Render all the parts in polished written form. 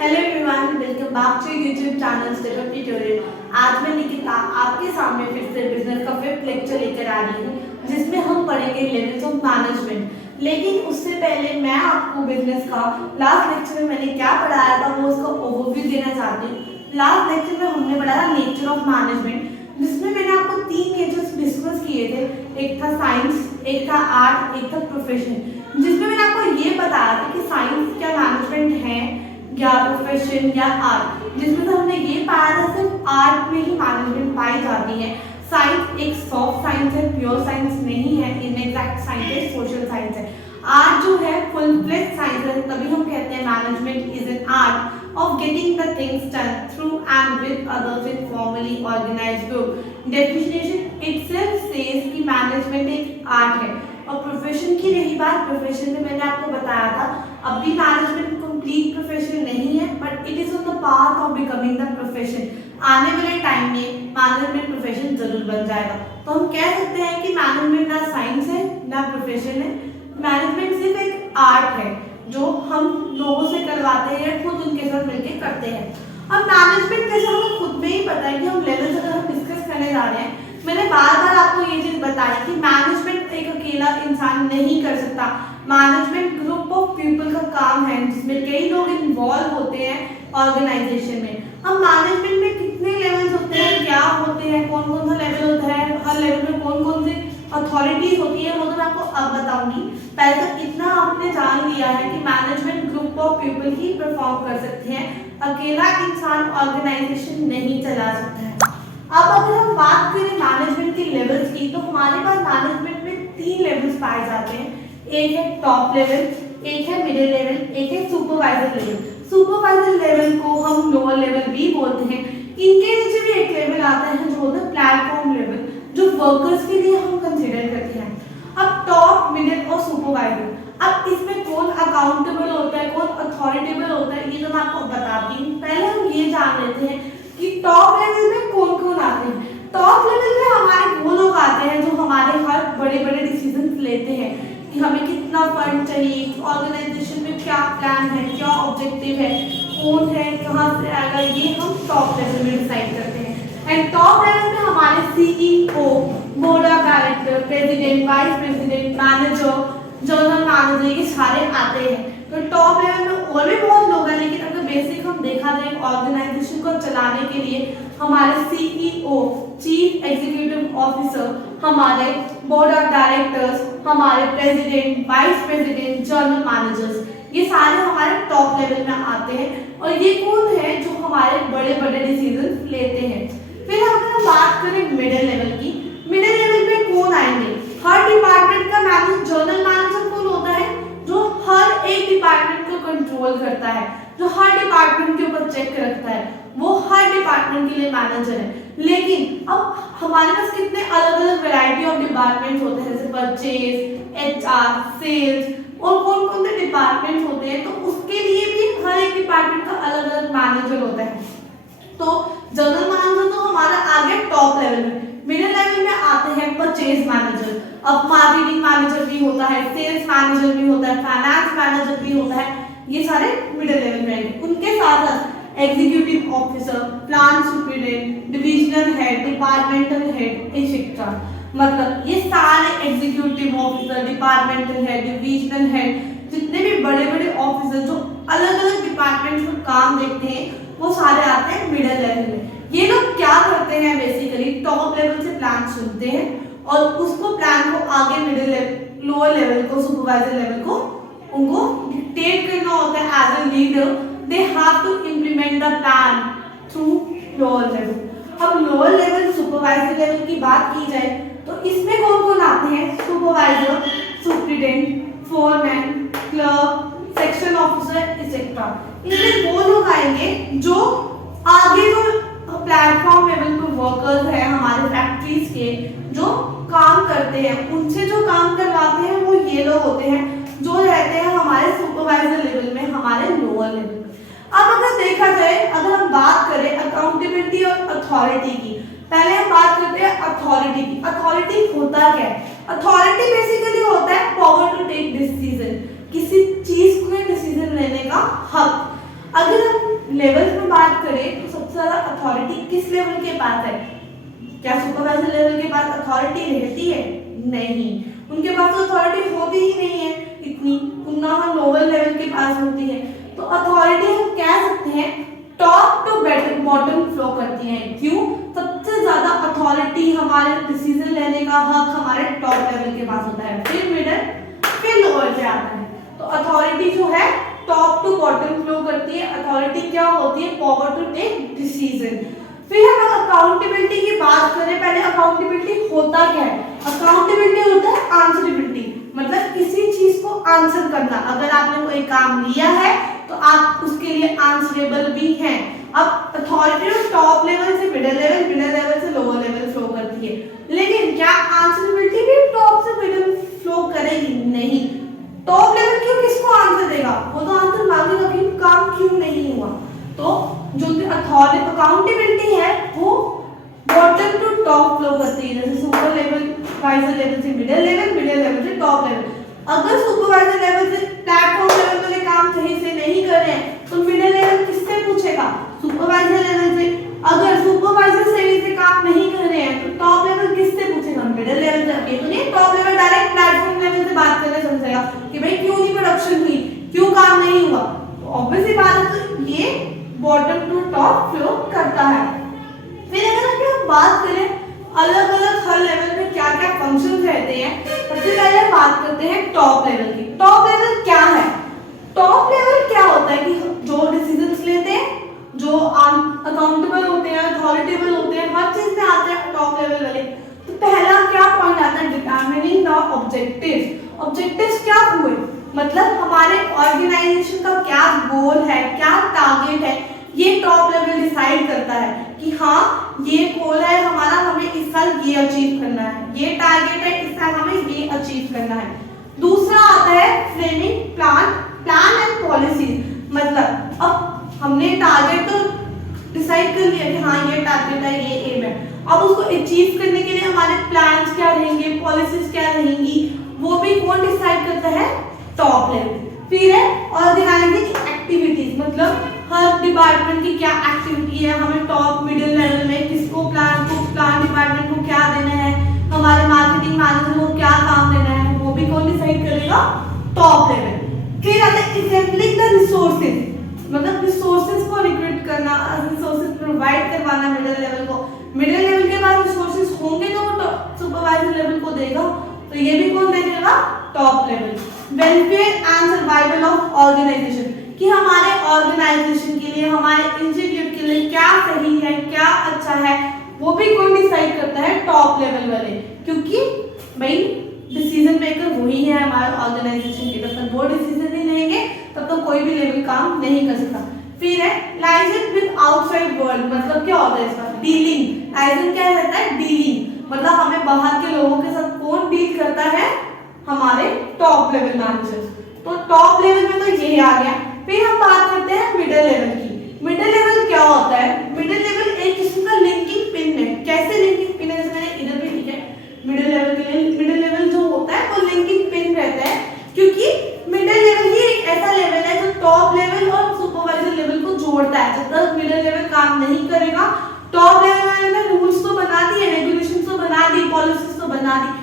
Hello everyone, welcome back to YouTube channel state of tutorial. आज मैं निकिता आपके सामने फिर से बिजनेस का 5th लेक्चर लेकर आ रही हूँ, जिसमें हम पढ़ेंगे लेवल्स ऑफ मैनेजमेंट। लेकिन उससे पहले मैं आपको बिजनेस का लास्ट लेक्चर में मैंने क्या पढ़ाया था वो उसका ओवरव्यू देना चाहती हूँ। लास्ट लेक्चर में हमने पढ़ा था नेचर ऑफ मैनेजमेंट, जिसमें मैंने आपको 3 नेचर्स डिस्कस किए थे। एक था साइंस, एक था आर्ट, एक था प्रोफेशन। जिसमें मैंने आपको ये बताया था कि साइंस क्या मैनेजमेंट है या प्रोफेशन या आर्ट, जिसमें तो हमने ये पाया था सिर्फ आर्ट में ही मैनेजमेंट पाई जाती है। साइंस एक सॉफ्ट साइंस है, प्योर साइंस नहीं है, इनएग्जैक्ट साइंस है, सोशल साइंस है। आर्ट जो है फुल फ्लेज साइंस है, तभी हम कहते हैं management is an art of getting the things done through and with others in formally organised group. Definition itself says कि मैनेजमेंट एक आर्ट है। और प्रोफेशन की रही बात, प्रोफेशन में मैंने आपको बताया था अब भी मैनेजमेंट कंप्लीट प्रोफेशन नहीं है, but it is on the path of becoming the profession. आने वाले टाइम में मैनेजमेंट प्रोफेशन जरूर बन जाएगा। तो हम कह सकते हैं कि मैनेजमेंट ना साइंस है ना प्रोफेशन है, मैनेजमेंट सिर्फ एक आर्ट है जो हम लोगों से करवाते हैं, खुद उनके साथ मिलकर करते हैं। अब मैनेजमेंट जैसे हमें खुद में ही पता है कि हम लेवल्स अगर हम डिस्कस करने जा रहे हैं, मैंने बार बार आपको ये चीज बताई कि मैनेजमेंट एक अकेला इंसान नहीं कर सकता। मैनेजमेंट ग्रुप ऑफ पीपल का काम है जिसमें कई लोग इन्वॉल्व होते हैं ऑर्गेनाइजेशन में। अब मैनेजमेंट में कितने लेवल्स होते हैं, क्या होते हैं, कौन कौन सा लेवल होता है, हर लेवल में कौन कौन से अथॉरिटीज होती है, वो तो मैं आपको अब बताऊंगी। पहले तो इतना आपने जान लिया है कि management group of people he perform कर सकते हैं, अकेला इंसान ऑर्गेनाइजेशन नहीं चला सकता है। अब अगर हम बात करें मैनेजमेंट के लेवल्स की, तो हमारे पास मैनेजमेंट में 3 लेवल्स पाए जाते हैं। एक है टॉप लेवल, एक है मिडिल लेवल, एक है सुपरवाइजर लेवल। सुपरवाइजर लेवल को हम लोअर लेवल भी बोलते हैं। इनके नीचे भी एक लेवल आता है जो होता है प्लेटफॉर्म लेवल, जो वर्कर्स के लिए हम कंसीडर करते हैं। अब टॉप, मिडिल और सुपरवाइजर, अब इसमें कौन अकाउंटेबल होता है, कौन अथॉरिटेबल होता है, ये तो मैं आपको बताती हूँ। पहले हम ये जान लेते हैं कि टॉप लेवल में कौन कौन आते हैं। टॉप लेवल में हमारे वो लोग आते हैं जो हमारे हर बड़े बड़े डिसीजन लेते हैं कि हमें कितना फंड चाहिए, ऑर्गेनाइजेशन में क्या प्लान है, क्या ऑब्जेक्टिव है, कौन है, कहाँ से आएगा, ये हम टॉप लेवल में डिसाइड करते हैं। एंड टॉप लेवल में हमारे CEO, board of director, president, vice president, manager, general manager, ये सारे आते हैं। तो टॉप लेवल में और भी बहुत लोग हैं, लेकिन अगर बेसिक हम देखा जाए ऑर्गेनाइजेशन को चलाने के लिए हमारे सीईओ, चीफ एग्जीक्यूटिव ऑफिसर, हमारे बोर्ड ऑफ डायरेक्टर्स, हमारे president, vice president, general managers, ये सारे हमारे टॉप लेवल में आते हैं। और ये कौन है जो हमारे बड़े बड़े डिसीजन लेते हैं। फिर अगर हम बात करें मिडिल लेवल की, मिडिल लेवल में कौन आएंगे, हर डिपार्टमेंट का मैनेजर, जनरल मैनेजर कौन होता है, जो हर एक डिपार्टमेंट को कंट्रोल करता है, जो हर डिपार्टमेंट के ऊपर चेक रखता है, वो हर डिपार्टमेंट के लिए मैनेजर है। लेकिन अब हमारे पास कितने अलग अलग वैरायटी ऑफ डिपार्टमेंट होते हैं, जैसे परचेज, एचआर, सेल्स, और कौन कौन से डिपार्टमेंट होते हैं, तो उसके लिए भी हर एक डिपार्टमेंट का अलग अलग मैनेजर होता है। तो जनरल मैनेजर तो हमारा आ गया टॉप लेवल में। मिडिल लेवल में आते हैं परचेज मैनेजर, अब मार्केटिंग मैनेजर भी होता है, सेल्स मैनेजर भी होता है, फाइनेंस मैनेजर भी होता है, ये सारे मिडिल लेवल में आएंगे। उनके साथ साथ executive officer, plan superintendent, divisional head, departmental head, etcetera. मतलब ये सारे executive officer, departmental head, divisional head, जितने भी बड़े बड़े ऑफिसर जो अलग अलग डिपार्टमेंट का काम देखते हैं, वो सारे आते हैं मिडिल लेवल में। ये लोग क्या करते हैं, बेसिकली टॉप लेवल से प्लान सुनते हैं और उसको प्लान को आगे मिडिल लेवल, लोअर लेवल को, सुपरवाइजर लेवल को उनको डिक्टेट करना होता है as a leader. They have to implement the plan through lower level. अब लोअर लेवल सुपरवाइजर लेवल की बात की जाए तो इसमें कौन कौन आते हैं, supervisor, superintendent, foreman, clerk, section officer, etcetera. इनमें वो लोग आएंगे जो आगे जो प्लेटफॉर्म लेवल पे वर्कर्स हैं हमारे फैक्ट्रीज के, जो काम करते हैं, उनसे जो काम करवाते हैं वो ये लोग होते हैं जो रहते हैं हमारे सुपरवाइजर लेवल में, हमारे लोअर लेवल में। अब अगर देखा जाए, अगर हम बात करें अकाउंटेबिलिटी और अथॉरिटी की, पहले हम बात करते हैं अथॉरिटी की। अथॉरिटी होता क्या है, अथॉरिटी बेसिकली होता है पावर टू टेक डिसीजन, किसी चीज को डिसीजन लेने का हक। अगर हम लेवल्स में बात करें तो सबसे ज्यादा अथॉरिटी किस लेवल के पास है? क्या सुपरवाइजर लेवल के पास अथॉरिटी रहती है? नहीं, उनके पास तो अथॉरिटी होती ही नहीं है इतनी, उतना लोअर लेवल के पास होती है। तो अथॉरिटी हम कह सकते हैं टॉप टू बॉटम फ्लो करती है। क्यों? सबसे ज्यादा अथॉरिटी, हमारे डिसीजन लेने का हक हमारे टॉप लेवल के पास होता है, फिर मिडिल, फिर लोअर पे आता है। तो अथॉरिटी जो है टॉप टू बॉटम फ्लो करती है। अथॉरिटी क्या होती है? Power to take decision. फिर हम अकाउंटेबिलिटी की बात करें, पहले अकाउंटेबिलिटी होता क्या है? अकाउंटेबिलिटी होता है आंसरेबिलिटी, मतलब किसी चीज को आंसर करना। अगर आपने कोई काम लिया है तो आप उसके लिए आंसरेबल भी हैं। अब अथॉरिटी टॉप लेवल से मिडिल लेवल, मिडिल लेवल से लोअर लेवल फ्लो करती है, लेकिन क्या आंसरेबिलिटी भी टॉप से मिडिल फ्लो करेगी? नहीं। टॉप लेवल क्यों किसको आंसर देगा? वो तो आंसर मांगेगा कि काम क्यों नहीं हुआ। तो जो अथॉरिटी अकाउंटेबिलिटी है वो बॉटम टू टॉप फ्लो करती है, जैसे सुपर लेवल वाइजर लेवल से मिडिल लेवल, मिडिल लेवल से टॉप लेवल। अगर सुपरवाइजर लेवल से प्लेटफॉर्म लेवल वाले काम सही से नहीं कर रहे हैं तो मिडिल लेवल किससे पूछेगा? सुपरवाइजर लेवल से। अगर सुपरवाइजर सही से काम नहीं कर रहे हैं तो टॉप लेवल किससे पूछेगा? मिडिल लेवल से। ये तो नहीं top level direct platform level से बात करने समझेगा कि भाई क्यों नहीं प्रोडक्शन हुई, क्यों काम नहीं हुआ। तो ऑब्वियसली बात है, तो ये बॉटम टू टॉप फ्लो करता है। फिर अगर हम बात करें अलग अलग हर लेवल में क्या क्या फंक्शंस रहते हैं, सबसे पहले बात करते हैं टॉप लेवल की। टॉप लेवल क्या है? टॉप लेवल क्या होता है कि जो डिसीजंस लेते हैं, जो अकाउंटेबल होते हैं, अथॉरिटेबल होते हैं, हर चीज में आते हैं टॉप लेवल वाले। तो पहला क्या पॉइंट आता है? Determining the objectives. ऑब्जेक्टिव्स क्या हुए? मतलब हमारे ऑर्गेनाइजेशन का क्या गोल है, क्या टारगेट है, ये टॉप लेवल डिसाइड करता है कि हाँ ये गोल है हमारा, हमें इस साल ये अचीव करना है, ये टारगेट है इस साल हमें ये अचीव करना है। दूसरा आता है फ्रेमिंग प्लान एंड पॉलिसीज। मतलब अब हमने टारगेट तो डिसाइड कर लिया कि हाँ ये टारगेट है, ये एम है, अब उसको अचीव करने के लिए हमारे प्लान्स क्या रहेंगे, पॉलिसीज क्या रहेंगी, वो भी कौन डिसाइड करता है? Top level. फिर है ऑर्गेनाइजिंग एक्टिविटीज, मतलब हर डिपार्टमेंट की क्या एक्टिविटी है, हमें टॉप मिडिल लेवल में किसको प्लान डिपार्टमेंट को क्या देना है, हमारे मार्केटिंग मैनेजर को क्या काम देना है, वो भी कौन डिसाइड करेगा? Top level. फिर आता है असेंबलिंग द रिसोर्सेज, मतलब रिसोर्सेज को रिक्रूट करना, रिसोर्सेज प्रोवाइड करवाना मिडिल लेवल को। मिडिल लेवल के पास रिसोर्सेज होंगे तो वो सुपरवाइजर लेवल को देगा, तो ये भी कौन देगा? Top level. Welfare and survival of organisation, कि हमारे ऑर्गेनाइजेशन के लिए, हमारे इंस्टीट्यूट के लिए क्या सही है, क्या अच्छा है, वो भी कौन डिसाइड करता है? टॉप लेवल वाले। क्योंकि भाई डिसीजन मेकर वही है हमारे ऑर्गेनाइजेशन के, तब तक वो डिसीजन नहीं लेंगे तब तक कोई भी लेवल काम नहीं कर सकता। फिर है लाइजेंस विद आउटसाइड वर्ल्ड, मतलब क्या होता है इसका? डीलिंग। लाइजेंस क्या रहता है? डीलिंग, मतलब हमें बाहर के लोगों के साथ कौन डील करता है? हमारे टॉप लेवल मैनेजर्स। तो टॉप लेवल में तो यही आ गया। फिर हम बात करते हैं मिडिल लेवल की। मिडिल लेवल क्या होता है? मिडिल लेवल एक किस्म का लिंकिंग पिन है। कैसे लिंकिंग पिन है? जैसे मैंने इधर भी लिखा है मिडिल लेवल के लिए। मिडिल लेवल जो होता है वो लिंकिंग पिन रहता है, क्योंकि मिडिल लेवल ही एक ऐसा लेवल है जो टॉप लेवल और सुपरवाइजर लेवल को जोड़ता है। जब तक मिडिल लेवल काम नहीं करेगा, टॉप लेवल ने रूल्स तो बना दिए, रेगुलेशंस तो बना दी, पॉलिसीज तो बना दी,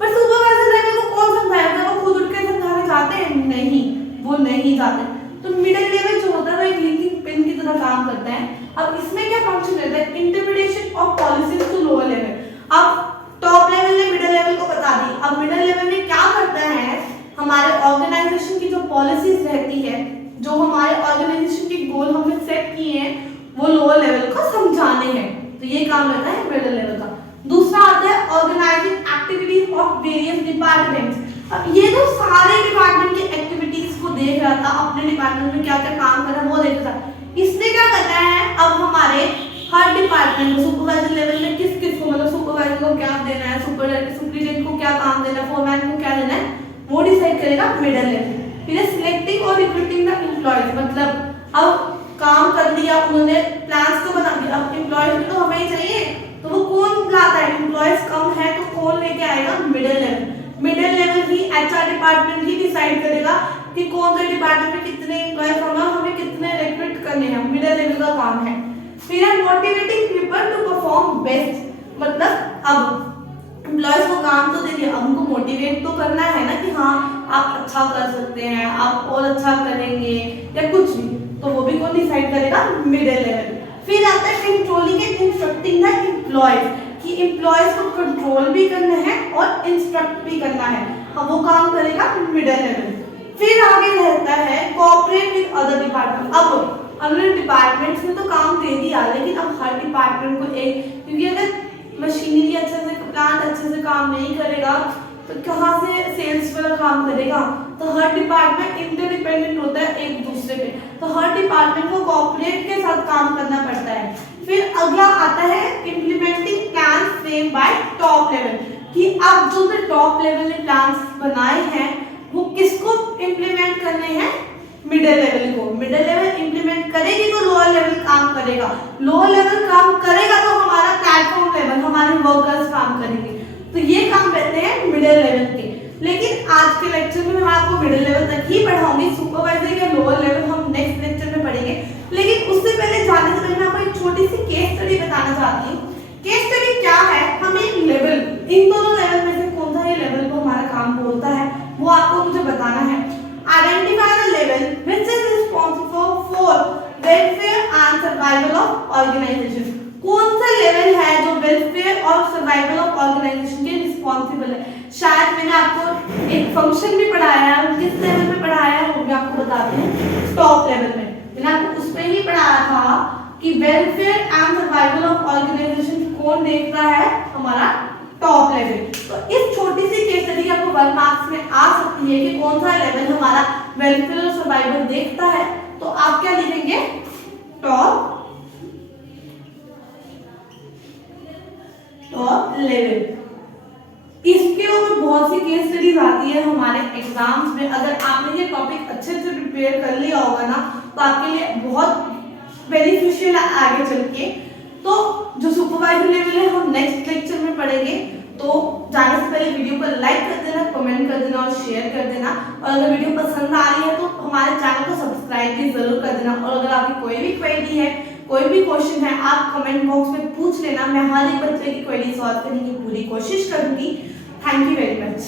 पर सुपरवाइजर लेवल को कौन समझाएगा? वो खुद उठ के समझाने जाते हैं? नहीं, वो नहीं जाते। तो मिडिल लेवल जो होता है वो एक लिंकिंग पिन की तरह काम करता है। अब इसमें क्या फंक्शन रहता है? Interpretation of policies to lower level. अब टॉप लेवल ने मिडिल लेवल को बता दी, अब मिडिल लेवल में क्या करता है? हमारे ऑर्गेनाइजेशन की जो पॉलिसीज रहती है, जो हमारे ऑर्गेनाइजेशन के गोल हमने सेट किए हैं, वो लोअर लेवल को समझाने हैं। तो ये काम रहता है मिडिल लेवल का। दूसरा आता है organising activities of various departments. अब ये तो सारे डिपार्टमेंट की एक्टिविटीज को देख रहा था, अपने डिपार्टमेंट में क्या क्या काम कर रहा है वो देख रहा था। इसने क्या करना है? अब हमारे हर डिपार्टमेंट को सुपरवाइजर लेवल में किस किस को, मतलब सुपरवाइजर को क्या देना है, सुपरिटेंडेंट को क्या काम देना है, फोरमैन को क्या देना है, वो डिसाइड करेगा मिडिल लेवल। फिर सिलेक्टिंग और रिक्रूटिंग द एम्प्लॉयज, मतलब अब काम कर लिया उन्होंने, प्लान्स तो बना दिया, अब एम्प्लॉयज भी तो हमें ही चाहिए, तो वो कौन लाता है? एम्प्लॉयज कम है तो कौन लेके आएगा? Middle level. मिडिल लेवल ही एचआर डिपार्टमेंट ही डिसाइड करेगा कि कौन से डिपार्टमेंट में कितने एम्प्लॉयज होना, हमें कितने रिक्रूट करने हैं, मिडिल लेवल का काम है। फिर है motivating people to perform best, मतलब अब एम्प्लॉयज को काम तो दे दिया, अब उनको मोटिवेट तो करना है ना कि हाँ आप अच्छा कर सकते हैं, आप और अच्छा करेंगे या कुछ भी, तो वो भी कौन डिसाइड करेगा, मिडिल लेवल। फिर आता है controlling and instructing the employees, कि एम्प्लॉयज को कंट्रोल भी करना है और इंस्ट्रक्ट भी करना है, अब वो काम करेगा मिडिल लेवल। फिर आगे रहता है कोऑपरेट विद अदर डिपार्टमेंट। अब हमने डिपार्टमेंट्स में तो काम दे दिया, लेकिन अब हर डिपार्टमेंट को एक, क्योंकि अगर मशीनरी अच्छे से, प्लांट अच्छे से काम नहीं करेगा तो कहाँ से सेल्स वाला काम करेगा, तो हर डिपार्टमेंट इंटरडिपेंडेंट होता है एक दूसरे पे, तो हर डिपार्टमेंट को कोऑपरेट के साथ काम करना पड़ता है। फिर अगला आता है implementing plan frame by top level, कि अब जो भी टॉप लेवल ने प्लान्स बनाए हैं वो किसको इम्प्लीमेंट करने हैं, मिडिल लेवल को। मिडिल लेवल इम्प्लीमेंट करेगी तो लोअर लेवल काम करेगा, लोअर लेवल काम करेगा तो हमारा प्लेटफॉर्म लेवल, हमारे वर्कर्स काम करेंगे, तो ये काम रहते हैं मिडिल लेवल के। लेकिन आज के लेक्चर में मैं आपको मिडिल लेवल तक ही पढ़ाऊंगी, सुपरवाइजर या लोअर लेवल हम नेक्स्ट लेक्चर में पढ़ेंगे। लेकिन उससे पहले जाने से पहले मैं आपको एक छोटी सी केस स्टडी बताना चाहती हूँ। केस स्टडी क्या है, हमें एक लेवल, इन दोनों लेवल में से कौन सा ये लेवल को हमारा काम बोलता है वो आपको मुझे बताना है। Identify the level which is responsible for welfare and survival of organisation. कौन सा लेवल है जो वेलफेयर और सर्वाइवल ऑफ ऑर्गेनाइजेशन के रिस्पांसिबल है। शायद मैंने आपको एक फंक्शन भी पढ़ाया है, किस लेवल में पढ़ाया है वो भी आपको बताते हैं, टॉप लेवल में। मैंने आपको उस पे ही पढ़ाया था कि welfare and survival of organisation कौन देख रहा है, हमारा टॉप लेवल। तो इस छोटी सी केस स्टडी आपको 1 मार्क्स में आ सकती है कि कौन सा लेवल हमारा वेलफेयर और सर्वाइवल देखता है, तो आप क्या लिखेंगे, टॉप लेवल। इसके ऊपर बहुत सी केस स्टडीज आती है हमारे एग्जाम्स में, अगर आपने ये टॉपिक अच्छे से प्रिपेयर कर लिया होगा ना तो आपके लिए बहुत बेनिफिशियल है आगे चल के। तो जो सुपरवाइजर लेवल है हम नेक्स्ट लेक्चर में पढ़ेंगे, तो जाने से पहले वीडियो को लाइक कर देना, कमेंट कर देना और शेयर कर देना, और अगर वीडियो पसंद आ रही है तो हमारे चैनल को सब्सक्राइब भी जरूर कर देना। और अगर आपकी कोई भी क्वेरी है, कोई भी क्वेश्चन है, आप कमेंट बॉक्स में पूछ लेना, मैं हर एक बच्चे की क्वेरी सॉल्व करने की पूरी कोशिश करूंगी। Thank you very much.